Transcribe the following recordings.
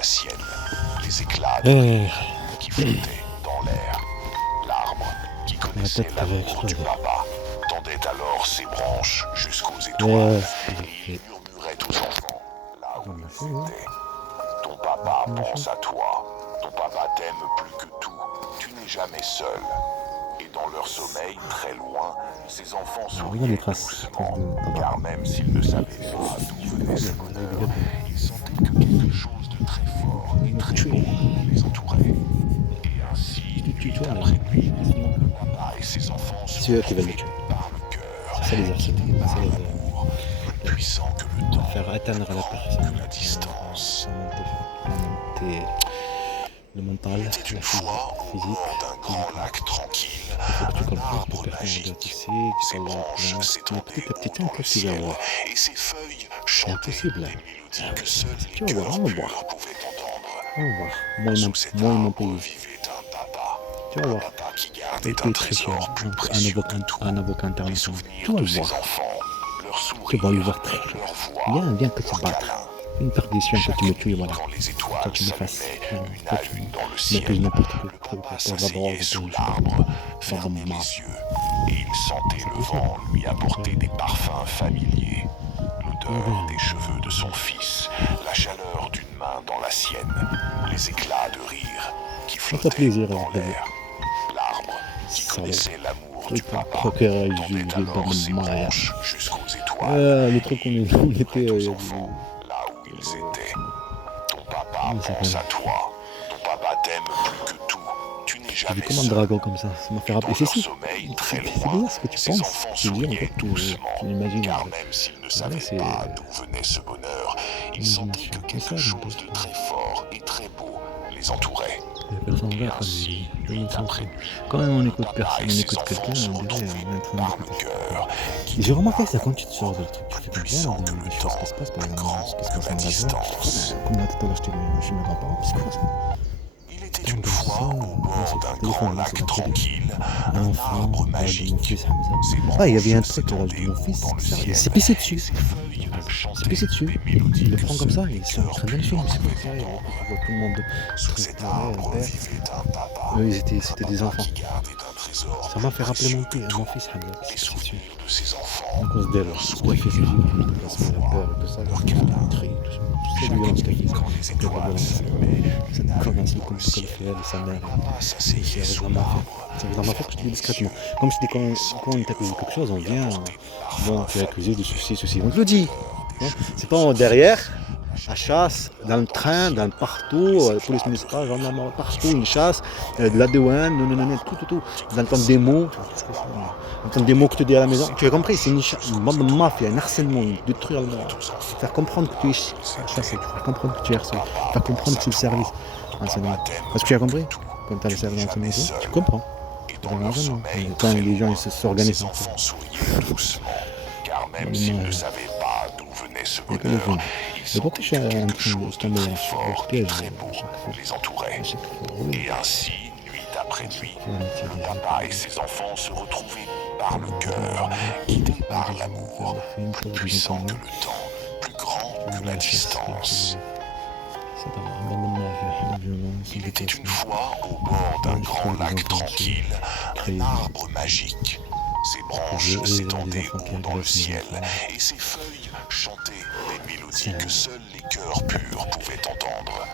la sienne. Les éclats de rire qui flottaient dans l'air. L'arbre, qui connaissait l'amour du papa, tendait alors ses branches jusqu'aux étoiles et il murmurait aux enfants, là où ils étaient. Ton papa pense à toi, ton papa t'aime plus que tout, tu n'es jamais seul. Et dans leur sommeil, très loin, ces enfants souriaient doucement, car même s'ils ne savaient pas d'où venait ce bonheur, ils sentaient que quelque chose de très fort et très beau les entourait. Et ainsi, nuit après nuit, le papa et ses enfants se retrouvaient par le cœur. C'était par l'amour, plus puissant que le temps, faire atteindre plus la grand personne, que la distance. monter le mental, Il était une fois au bord d'un grand lac tranquille, un arbre magique. Ses branches s'étendaient haut dans le ciel et ses feuilles chantaient des mélodies que seuls les cœurs purs pouvaient entendre. Sous cet arbre vivait un papa qui gardait un trésor plus précieux que tout. Les souvenirs de ses enfants, leur sourire, leur voix, leur câlin. Chaque nuit, quand les étoiles s'allumaient une à une dans le ciel, le papa s'asseyait sous l'arbre, fermait les yeux, et il sentait le vent lui apporter des parfums familiers. L'odeur des cheveux de son fils, la chaleur d'une main dans la sienne, les éclats de rire qui flottaient dans l'air. L'arbre, qui connaissait l'amour du papa, tendait alors ses branches jusqu'aux étoiles. le truc Et on murmurait était aux enfants, là où ils étaient. Ton papa pense à toi. Ton papa t'aime plus que tout. Tu n'es j'ai jamais comme un seul. dragon comme ça m'a fait Dans rappeler. leur Si, sommeil, très c'est loin, bien ce que tu ces penses. enfants Tu dis en souriaient fait, tu doucement, imagines. car même s'ils ne savaient c'est pas d'où venait ce bonheur, ils sentaient que quelque ça, chose de très fort et très beau les entourait. Personne Et regarde ainsi, nuit après nuit, quand même on le écoute papa personne, et on ses écoute enfants quelqu'un, se on dirait retrouvaient on est en train par d'écouter. le cœur. J'ai remarqué ça quand tu te sors de trucs, tu fais Puissant que le des choses qui temps, se passent, par plus exemple, grand ce qui se que passe la en radio. distance. Comme là tout à l'heure, je t'ai dit chez mes grands-parents, parce que Il était une fois au bord d'un grand lac tranquille, un arbre magique. Ses il y avait un branches truc là, de s'étendaient mon haut fils, dans le ciel, il s'est pissé et dessus. ses feuilles Il s'est chantaient pissé dessus. des mélodies Il le que prend comme ça, seuls et les ils sont en cœurs train de le purs filmer. pouvaient Il entendre. voit tout le monde Sous cet arbre vivait un papa. c'était des enfants. Qui gardait un trésor Ça m'a fait plus rappeler mon précieux que mon tout. fils Hamza. Les souvenirs de ses enfants, On cause d'elle, leur ce qu'elle fait, c'est sourire, la leur semaine voix, peur et tout ça, leur le câlin. cri, tout ça. C'est Chaque violent ce qu'elle nuit, fait. quand les C'est la étoiles violence. s'allumaient, Cette une à connasse, une le dans coup le qu'elle ciel, fait, elle et sa mère. le papa s'asseyait sous l'arbre, C'est dans ma fait que je te dis discrètement. Comme je dis, quand on t'accuse de quelque chose, on vient. Bon, tu es accusé de ceci. On te le dit. Hein. C'est pas derrière, à chasse, dans le train, partout, police municipale, gendarmerie, partout, une chasse, de la douane, non, tout. D'entendre des mots. Entendre des mots que tu dis à la maison. Tu as compris, c'est une bande de mafia, un harcèlement, détruire le faire comprendre que tu es chassé, faire comprendre que tu es harcelé, faire comprendre que c'est le service. Parce que tu as compris, quand tu as le service d'enseignement, tu comprends. Quand les gens s'organisent. Enfants souriaient doucement, car même s'ils ne savaient pas d'où venait ce bonheur, ils sentaient que quelque chose de très fort et très beau les entourait. Et ainsi, nuit après nuit, le papa et ses enfants se retrouvaient par le cœur, guidés par l'amour, plus puissant que le temps, plus grand que la distance. Il était une fois au bord d'un grand lac tranquille, un arbre magique. Ses branches s'étendaient haut dans le ciel et ses feuilles chantaient des mélodies que seuls les cœurs purs pouvaient entendre.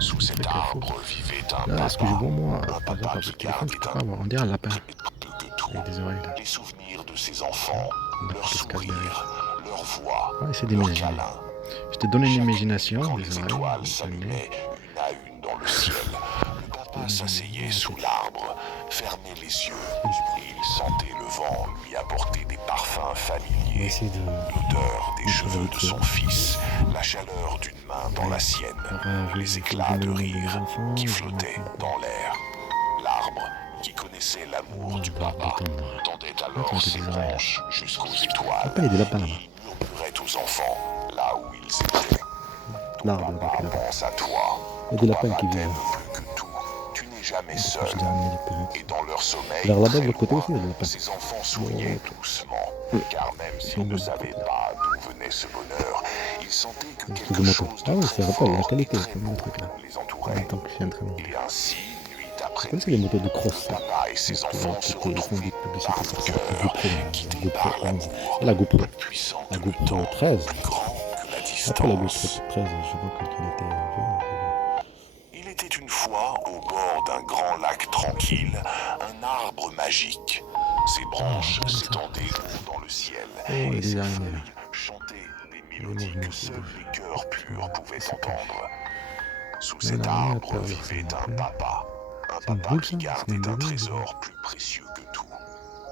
Sous cet arbre vivait un Là, ce que je vois moi, papa qui gardait on dirait un lapin. que tout. Avec des oreilles là. Les souvenirs de ses enfants, leur sourire, leur voix, Ouais, c'est leur d'imaginer. câlin. Je te donne une imagination, Quand des les oreilles. étoiles s'allumaient une à une dans le ciel, le papa s'asseyait sous l'arbre, fermait les yeux, et il sentait le vent lui apporter des parfums familiers. L'odeur des cheveux de son fils, la chaleur d'une main dans la sienne, les éclats de rire qui flottaient dans l'air. L'arbre, qui connaissait l'amour du papa, tendait alors ses branches jusqu'aux étoiles. Il y a des lapins là-bas. Il murmurait aux enfants, là où ils étaient. Ton L'arbre papa avec les lapins. pense à toi. Il y a des Ton lapins papa qui t'aime vivent. plus que tout. Tu n'es jamais Je seul. dois ramener des perruques. Et dans leur sommeil, Vers là-bas, de très l'autre côté loin, aussi, il y a des lapins. ces enfants souriaient doucement, car même s'ils ne savaient pas d'où venait venait ce bonheur. Il sentait que Un truc quelque de moto. chose Ah de oui, très ça rappelle la fort et qualité, très comme beau le truc là. les En entourait. même temps que je suis en train de... Et ainsi, nuit après Comme c'est les nuit, motos de cross, le ça. papa et ses Donc, enfants se ils font des retrouvaient publicités par sur le ça. La cœur, GoPro, guidés la GoPro par 11. l'amour, Et la GoPro. plus puissant La que le GoPro temps, 13. plus grand que la Après la GoPro distance. 13, je sais pas quand il était... Il était une fois, au bord d'un grand lac tranquille, un arbre magique. Ses branches s'étendaient haut dans le ciel, Oh, il y a et des ses araignées là. feuilles chantaient des Des mélodies mouvements que qui seuls bougent. les cœurs purs pouvaient entendre. Sous Mais cet l'araignée, elle arbre peut avoir vivait ça, un hein. papa. Un C'est une papa boule, qui ça? C'est gardait une un boule, trésor plus précieux que tout.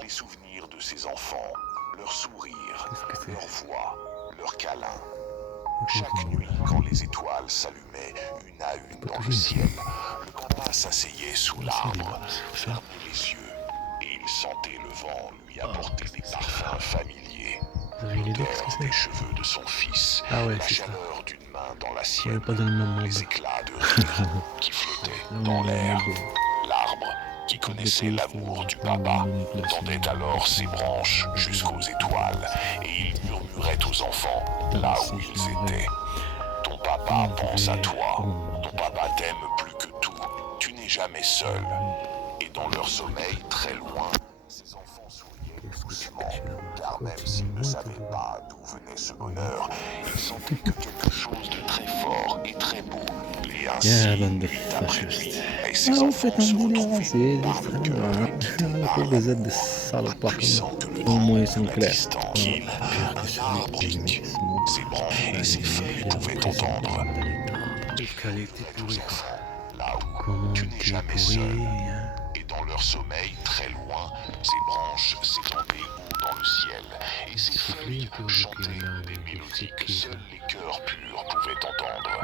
Les souvenirs de ses enfants, leurs sourires, Qu'est-ce que c'est? leurs voix, leurs câlins. Attends, Chaque nuit, quand les étoiles s'allumaient une à une dans le ciel, le papa s'asseyait sous l'arbre, fermait les yeux, et il sentait le vent lui apporter des parfums familiers. L'odeur des cheveux de son fils, Ah ouais, la c'est ça. chaleur d'une main dans la On sienne, n'est pas dans le même monde. les éclats de rire qui flottaient dans l'air. L'arbre, qui connaissait l'amour du papa, tendait alors ses branches jusqu'aux étoiles et il murmurait aux enfants, là où ils étaient. Ton papa pense à toi, ton papa t'aime plus que tout, tu n'es jamais seul. Et dans leur sommeil, très loin, ces enfants souriaient doucement, car même s'ils ne savaient pas d'où venait ce bonheur, ils sentaient que quelque chose de très fort et très beau. Et ainsi, nuit après nuit, et ces Ah, vous enfants faites un se délire, retrouvaient c'est des par le cœur et guidés par pauvres Z de l'amour. salopards Puissant comme que le au grand, moins ils que sont la clairs. distance, un arbre brique. Ses branches et ses feuilles pouvaient entendre. Elle était pourrie. Là où Comment tu n'es t'es jamais pourri, seul. hein? Et dans leur sommeil, très loin, ses branches s'étendaient haut dans le ciel, et ses feuilles chantaient des mélodies que seuls les cœurs purs pouvaient entendre.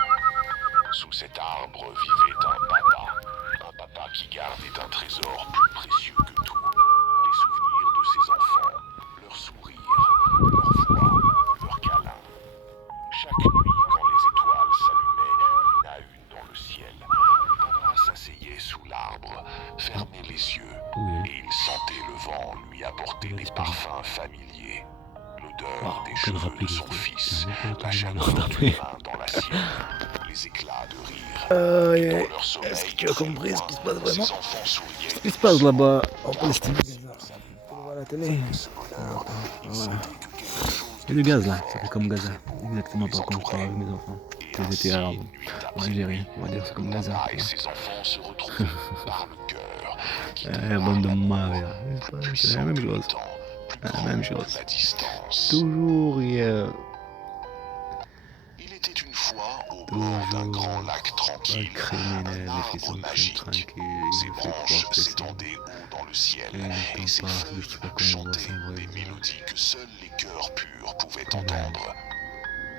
Sous cet arbre vivait un papa qui gardait un trésor plus précieux que tout. Les souvenirs de ses enfants, leurs sourires, leurs voix, leurs câlins. Chaque nuit, quand les étoiles s'allumaient une à une dans le ciel, le papa s'asseyait sous l'arbre, fermait les yeux, et il sentait le vent lui apporter des parfums familiers. L'odeur des cheveux de son fils, la chaleur d'une main dans la sienne, les éclats de rire. Et dans leur sommeil, Est-ce que tu as compris ce qui se passe ses vraiment? enfants souriaient. Ce qui se passe là-bas en Palestine. On voit la télé. Voilà. Il y a du gaz là, ça fait comme Gaza. Exactement pas quand je parle avec mes enfants. Ils étaient arabes, en Algérie, on va dire c'est comme Gaza. Et ses enfants se retrouvaient par le cœur. Bande de maria. C'est la même chose. La même chose. La distance. Toujours hier. Il était une fois au bord d'un grand lac tranquille, Criminel, un les fils arbre sont magique. tranquilles. Ses Il fait branches croire que c'est... s'étendaient haut dans le ciel, Et et ses pas, feuilles je sais pas comment on va chantaient s'envoyer. des mélodies que seuls les cœurs purs pouvaient entendre.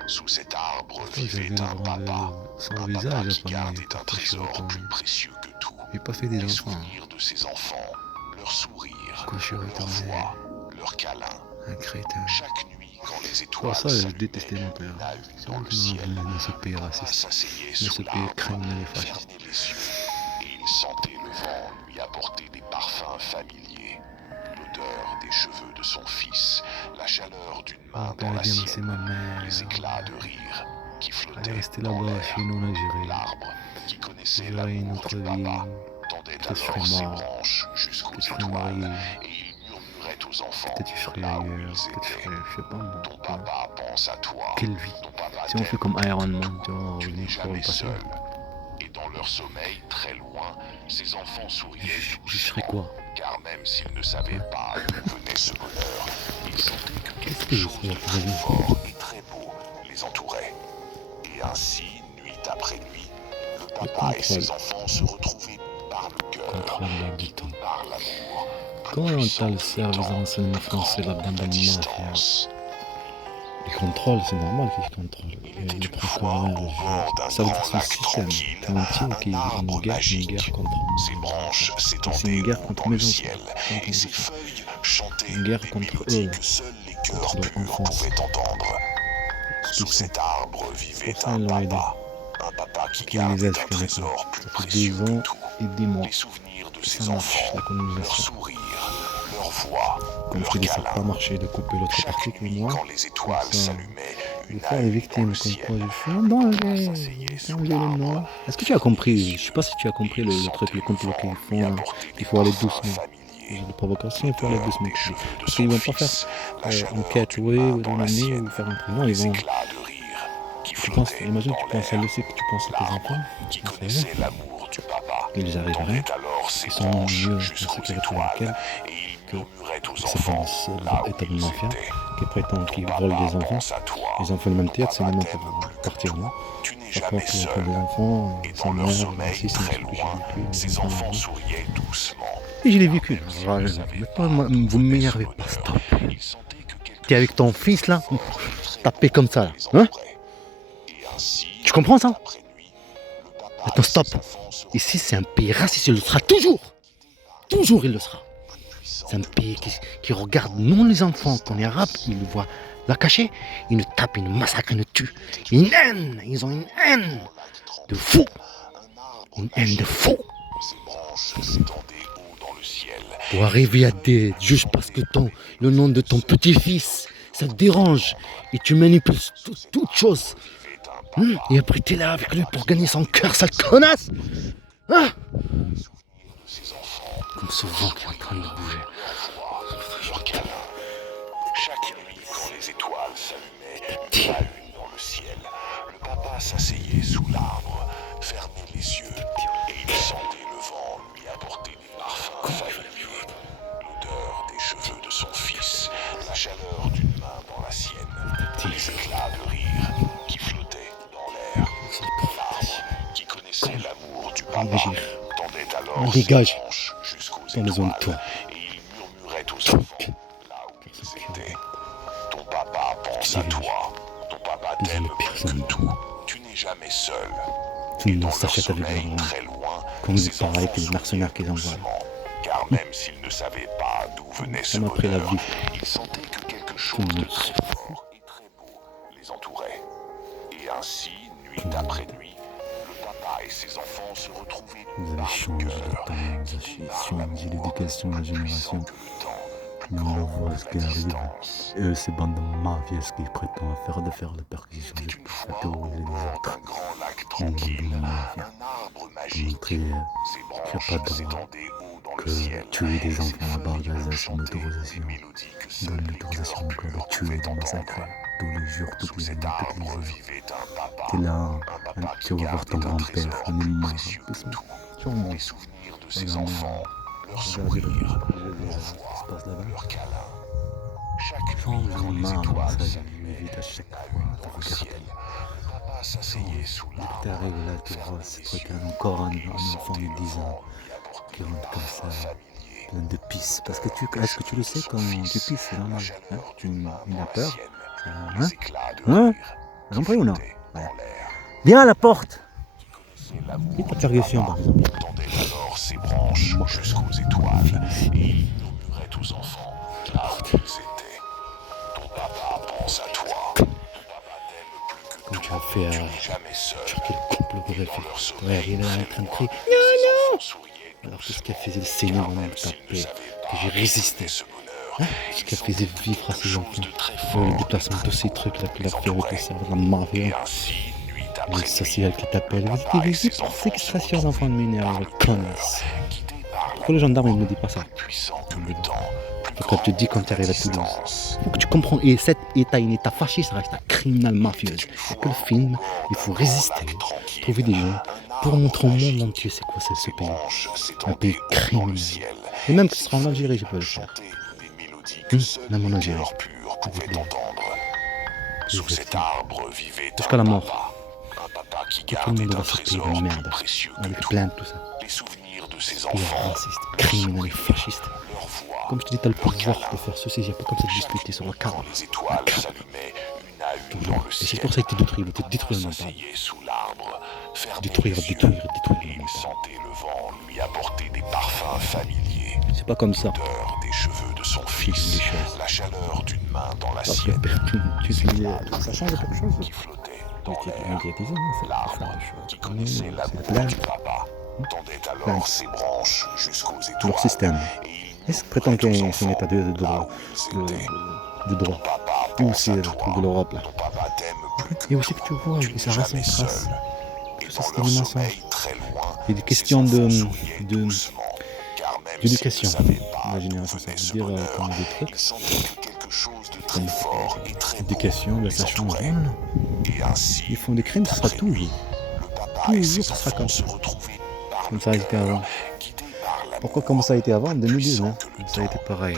Sous cet arbre vivait un papa, Son un papa visage, qui gardait un trésor plus précieux que tout. J'ai pas fait des Les enfants. souvenirs de ses enfants, leurs sourires, Quand je suis leurs retourné, voix, leurs câlins. un crétin. Chaque nuit, quand les Pour étoiles ça, je s'allumaient détestais mon père. une à une C'est dans lui le qui ciel, m'a dans ce pays papa raciste. s'asseyait Dans sous ce pays l'arbre, criminel et fasciste. fermait les yeux, et il sentait le vent lui apporter des parfums familiers. L'odeur des cheveux de son fils, la chaleur d'une main Mon dans père la a dit, c'est sienne, ma mère. les éclats de rire qui Elle est flottaient restée dans là-bas, l'air. chez nous en Algérie. L'arbre qui connaissait J'aurais une l'amour autre du vie. papa tendait Peut-être je alors serais ses mort. branches jusqu'aux Peut-être je serais étoiles, marié. et il murmurait aux enfants Peut-être je serais là où ailleurs. ils Peut-être je étaient. serais, je sais pas moi. Ton papa pense à toi. Quelle vie. Ton papa Si on fait t'aime comme plus Iron que Man, tout. tu vois, Tu on n'es est jamais passé. seul. Et dans leur sommeil, très loin, ses enfants souriaient Je serais doucement, quoi? car même s'ils ne savaient pas d'où venait ce bonheur, ils sentaient que Qu'est-ce quelque que je chose serais de après très vie? fort et très beau les entourait. Et ainsi, nuit après nuit, le papa et ses enfants se retrouvaient par le cœur, Contrôle l'habitant. guidés par l'amour. Comment puissant t'as le que service temps, renseignement plus français grand là-dedans que de la mafia? distance. Il contrôle, c'est normal qu'il contrôle. Il était Le une fois procureur, au bord d'un ça veut dire grand que c'est un lac système. tranquille, C'est un type qui un est arbre une guerre magique. contre Ses branches c'est s'étendaient une guerre haut contre dans mes le enfants. ciel, Contre et ses mes feuilles chantaient Une guerre des contre mélodies eux, que seuls les cœurs contre leur purs enfance. pouvaient entendre. Sous Tout ça. cet arbre vivait Pour ça, un ils l'ont aidé. papa qui Qui est les gardait aides un jusqu'à maintenant. trésor plus Ça fait précieux 2 que ans tout. et 10 mois. Les souvenirs de Ça ses marche, enfants, la colonisation. leurs sourires, leurs voix, Comme je leurs te dis, ça n'a pas câlins. marché de couper l'autre Chaque partie que nuit, moi. quand les étoiles ça, s'allumaient une faire les victimes comme quoi je suis un danger. Moi. Est-ce que tu as compris? Je sais pas si tu as compris le truc, le complot qu'ils font là. Il faut aller doucement. Les provocations, il faut aller doucement. Parce qu'ils vont pas faire enquête, oui, ou dans l'année, ou faire un truc. Non, ils vont. Imagine, tu penses à laisser, que tu penses à tes enfants, qui connaissait l'amour du papa. ils arriveraient, ils sont mieux ceux qui répondent auquel que cette état de mafia qui prétend qu'ils volent des enfants. Les enfants de même tête, c'est même pour partir là. Par contre, les enfants, sa mère, aussi, c'est un truc que j'ai vécu. Et je l'ai vécu. Vous ne m'énervez pas, stop. T'es avec ton fils là, tapé comme ça là. Hein? Tu comprends ça? Attends, stop. Ici, c'est un pays raciste, il le sera toujours. Toujours, il le sera. C'est un pays qui regarde non les enfants, qu'on est arabe, ils le voient la cacher, ils nous tapent, ils nous massacrent, ils nous tuent. Une haine, ils ont une haine de fou. Une haine de fou. Pour arriver à des juste parce que le nom de ton petit-fils, ça te dérange et tu manipules toute chose. Et après t'es là avec lui pour gagner son cœur, sale connasse. Hein? Comme ce vent qui est en train de bouger. Chaque nuit, quand les étoiles s'allumaient, une à une dans le ciel, le papa s'asseyait sous l'arbre, fermait les yeux, et il sentait le vent lui apporter des parfums familiers, l'odeur des cheveux de son fils, la chaleur d'une main dans la sienne, les éclats de rire qui flottaient dans l'air. L'arbre, qui connaissait l'amour du papa, tendait alors ses branches jusqu'aux étoiles, et il murmurait aux enfants, là où ils étaient. Ton papa pense à toi, ton papa t'aime plus que tout, tu n'es jamais seul. Tout le monde s'achète avec leur très loin, comme dit pareil que les mercenaires qu'ils envoient. Car même s'il ne savait pas d'où venait ce bonheur, il sentait que quelque chose de très fort et très beau les entourait. Et ainsi, nuit après nuit, le papa et ses enfants se retrouvaient Vous avez changé de temps, vous avez changé l'éducation de la génération. Mais on le voit ce qui arrive. Eux, ces bandes de mafias qui prétendent faire la perquisition de pour terroriser les autres. On bande de mafias. Pour montrer qu'il n'y a pas de droit que tuer des enfants à barre Gaza sans autorisation. Donne l'autorisation encore de tuer, de massacrer. Tous les jours, toutes les années, toutes les heures. T'es là, tu vas voir ton grand-père, on est mort. Tu remontes. les souvenirs de ses enfants, leurs sourires, leurs câlins. Chaque nuit, quand les étoiles s'allumaient à chaque dans le ciel, le papa s'asseyait sous l'arbre. T'arrives là, tu vois, c'est truc, encore un enfant de 10 ans qui rentre comme ça, plein de pisse. Parce que est-ce que tu le sais quand tu pisses, c'est normal. Hein? Il a peur. Hein? Hein? T'as compris ou non? Ouais. Viens à la porte. Et ta percussion, par exemple. Il tendait alors ses branches jusqu'aux étoiles et il murmurait aux enfants, là où ils étaient. Ton papa pense à toi. Ton papa t'aime plus que Quand tu as fait jamais seul. tu as fait le complot de réflexe. Ouais, il est là en train de crier. Non. Alors tout ce qu'elle faisait le Seigneur m'a tapé, que j'ai résisté. Hein? Ce qu'elle faisait vivre à ses enfants. Le déplacement de ces trucs-là qu'il a fait avec le cerveau de la mafia. Les sociales qui t'appellent. Vous étiez visé pour séquestration d'enfants de mineurs, connasse. Pourquoi le gendarme il ne me dit pas ça? Faut que tu te dis quand tu arrives à Toulouse. Faut que tu comprends. Et cet état, un état fasciste, reste un criminel mafieux. Il n'y a que le film, il faut résister. Trouver des gens pour montrer au monde entier c'est quoi c'est ce pays. Un pays criminel. Et même que ce sera en Algérie, je peux le faire. Même en Algérie. Jusqu'à la mort. Que tout le monde va se payer de merde. Avec plainte, tout ça. Il est raciste, criminel, fasciste. Comme je te dis, t'as le pouvoir de faire ceci, il n'y a pas comme ça de discuter sur la carte. Toujours. Et c'est pour ça qu'il te détruit, il te détruit le mental. Détruire le mental. C'est pas comme ça. Des cheveux de son fils, la chaleur d'une main dans la Parce que sienne, ça change quelque chose. qui flottait Mais dans tu es l'air. médiatisé, non? C'est L'arbre, pas qui connaissait l'amour du papa, tendait alors ses branches jusqu'aux étoiles. leur système. Et il Est-ce que prétend qu'il y a un état de droit? murmurait aux enfants, De droit. papa Où c'est le truc de l'Europe là. Et aussi que tu vois, et ça reste en trace. Tout ça c'est des mensonges. Il y a des questions d'éducation. La génération, ça veut dire comme des trucs. Comme l'éducation, ben, ça change rien. Ils font des crimes, ce sera toujours. Toujours, ce sera comme ça. Comme ça a été avant. Pourquoi comme ça a été avant en 2019 ça a été pareil.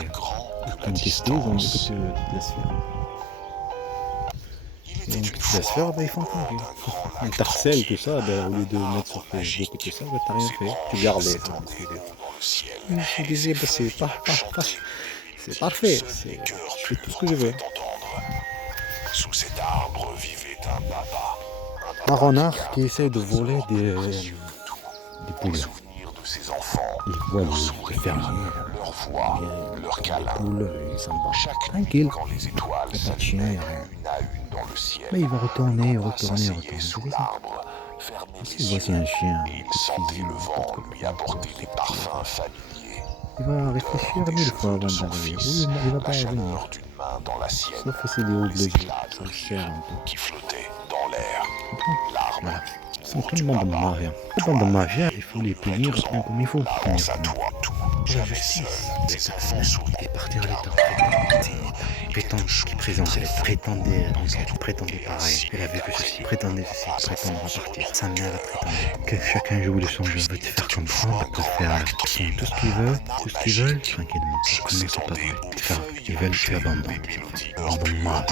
Ils ont testé, ils ont dit que tu te laisses faire. Et donc, tu te laisses faire, ben, ils font pareil. Un tarcelle, tout ça, ben, au lieu de mettre sur Facebook et tout ça, ben, t'as rien fait. Tu gardes les vidéos. Je disais, ben, c'est c'est parfait. Je fais tout ce que je veux. Sous cet arbre vivait un papa. Un renard qui essaie de voler des poules. Souvenir de ses enfants, Il voit les fermiers, leur voix, leur les câlin. poules, il s'en bat. Chaque nuit, Tranquille. quand les étoiles Il n'y a pas de chien, il s'allumaient n'y a rien. une à une dans le ciel, Mais il va retourner. s'asseyait sous l'arbre, fermait les Si voici yeux, un chien, et il sentait le vent lui apporter les parfums familiers. il va réfléchir mille fois avant d'arriver. Oui, mais il va La pas revenir. chaleur d'une main dans la sienne, Sauf que c'est des hauts les obligés. éclats Ça de le sert un peu. qui flottait dans l'air. L'arme Voilà. Ils sont tellement de mafias. Tellement de mafias, il faut les punir bien comme il faut. pense à toi tout, jamais seul, tes enfants souriaient. Il est parti à l'État. Prétendait pareil. Il a vu que ceci, prétendait ceci, prétendre repartir. Sa mère a prétendu que chacun joue de son jeu. Il veut te faire comprendre, il peut faire tout ce qu'ils veulent, tranquillement. Comment c'est pas vrai. Ils veulent que tu abandonnes. Abandonne-moi.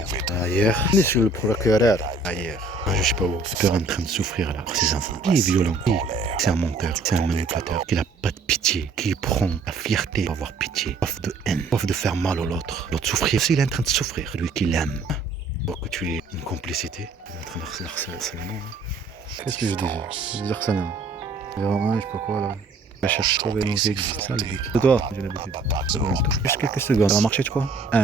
Ailleurs, on est sur le procureur. Ailleurs. Je sais pas où. Le père est en train de souffrir là pour ses enfants. Il est violent. C'est un menteur, c'est un manipulateur. Qui n'a pas de pitié, qui prend la fierté pour avoir pitié, off de haine, off de faire mal à l'autre. L'autre souffrir, s'il est en train de souffrir, lui qui l'aime. Pour que tu aies une complicité, tu es en train de harcèlement. Qu'est-ce que je disais? Du harcèlement. Vraiment, je sais pas quoi là. Je cherche trouver nos vies, c'est ça le but. De toi, j'ai l'habitude. Juste quelques secondes, ça va marcher, tu crois?